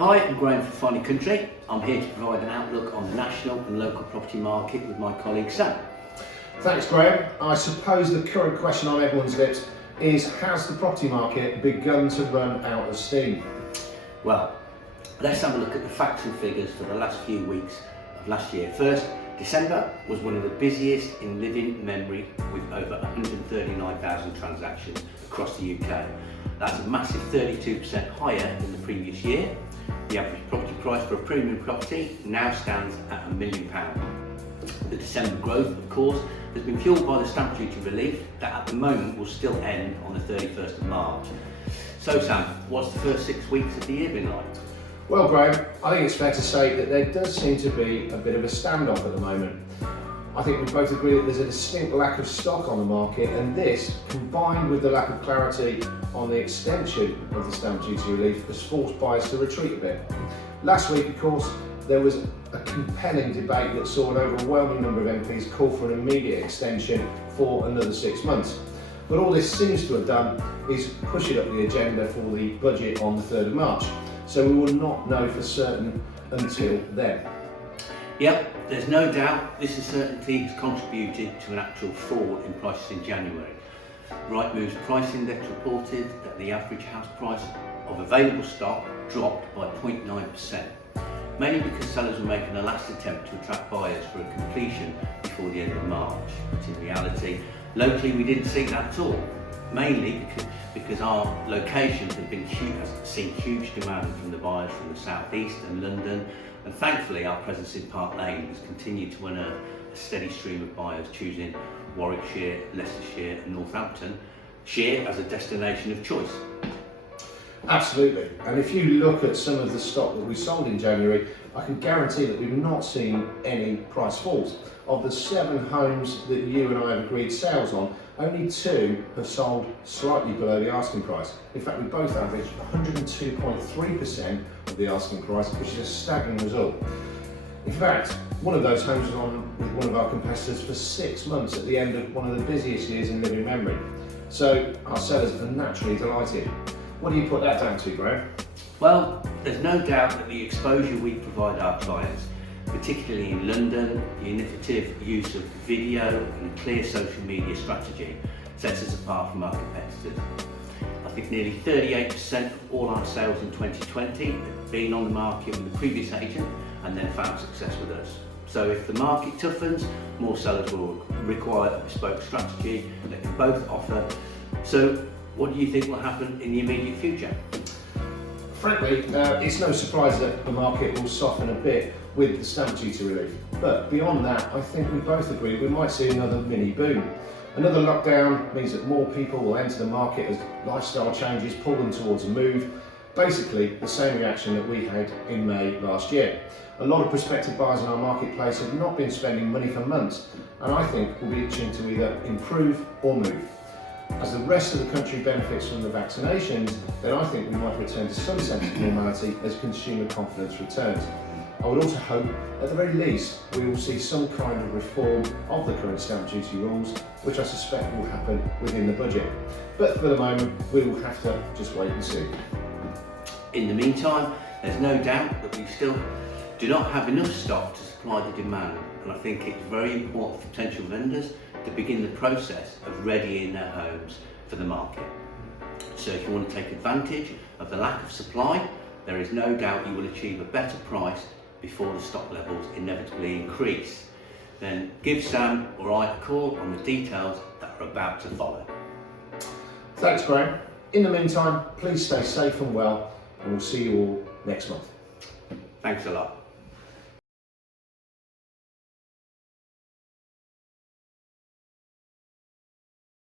Hi, I'm Graham from Finely Country. I'm here to provide an outlook on the national and local property market with my colleague Sam. Thanks, Graham. I suppose the current question on everyone's lips is, has the property market begun to run out of steam? Well, let's have a look at the facts and figures for the last few weeks of last year. First, December was one of the busiest in living memory, with over 139,000 transactions across the UK. That's a massive 32% higher than the previous year. The average property price for a premium property now stands at £1 million. The December growth, of course, has been fueled by the stamp duty relief that at the moment will still end on the 31st of March. So Sam, what's the first 6 weeks of the year been like? Well, Graham, I think it's fair to say that there does seem to be a bit of a standoff at the moment. I think we both agree that there's a distinct lack of stock on the market, and this, combined with the lack of clarity on the extension of the stamp duty relief, has forced buyers to retreat a bit. Last week, of course, there was a compelling debate that saw an overwhelming number of MPs call for an immediate extension for another 6 months. But all this seems to have done is push it up the agenda for the budget on the 3rd of March. So we will not know for certain until then. Yep, there's no doubt this uncertainty has contributed to an actual fall in prices in January. Rightmove's price index reported that the average house price of available stock dropped by 0.9%, mainly because sellers were making a last attempt to attract buyers for a completion before the end of March. But in reality, locally we didn't see that at all, mainly because our locations have seen huge demand from the buyers from the South East and London, and thankfully our presence in Park Lane has continued to unearth a steady stream of buyers choosing Warwickshire, Leicestershire and Northamptonshire as a destination of choice. Absolutely, and if you look at some of the stock that we sold in January, I can guarantee that we've not seen any price falls. Of the 7 homes that you and I have agreed sales on, only 2 have sold slightly below the asking price. In fact, we both averaged 102.3% of the asking price, which is a staggering result. In fact, one of those homes was on with one of our competitors for 6 months at the end of one of the busiest years in living memory. So our sellers are naturally delighted. What do you put that down to, Graham? Well, there's no doubt that the exposure we provide our clients, particularly in London, the innovative use of video and a clear social media strategy, sets us apart from our competitors. I think nearly 38% of all our sales in 2020 have been on the market with the previous agent and then found success with us. So if the market toughens, more sellers will require a bespoke strategy that can both offer. So what do you think will happen in the immediate future? Frankly, it's no surprise that the market will soften a bit with the stamp duty relief. But beyond that, I think we both agree we might see another mini boom. Another lockdown means that more people will enter the market as lifestyle changes pull them towards a move. Basically, the same reaction that we had in May last year. A lot of prospective buyers in our marketplace have not been spending money for months, and I think will be itching to either improve or move. As the rest of the country benefits from the vaccinations, then I think we might return to some sense of normality as consumer confidence returns. I would also hope, at the very least, we will see some kind of reform of the current stamp duty rules, which I suspect will happen within the budget. But for the moment, we will have to just wait and see. In the meantime, there's no doubt that we still do not have enough stock to supply the demand, and I think it's very important for potential vendors to begin the process of readying their homes for the market. So if you want to take advantage of the lack of supply, there is no doubt you will achieve a better price before the stock levels inevitably increase. Then give Sam or I a call on the details that are about to follow. Thanks, Graham. In the meantime, please stay safe and well, and we'll see you all next month. Thanks a lot.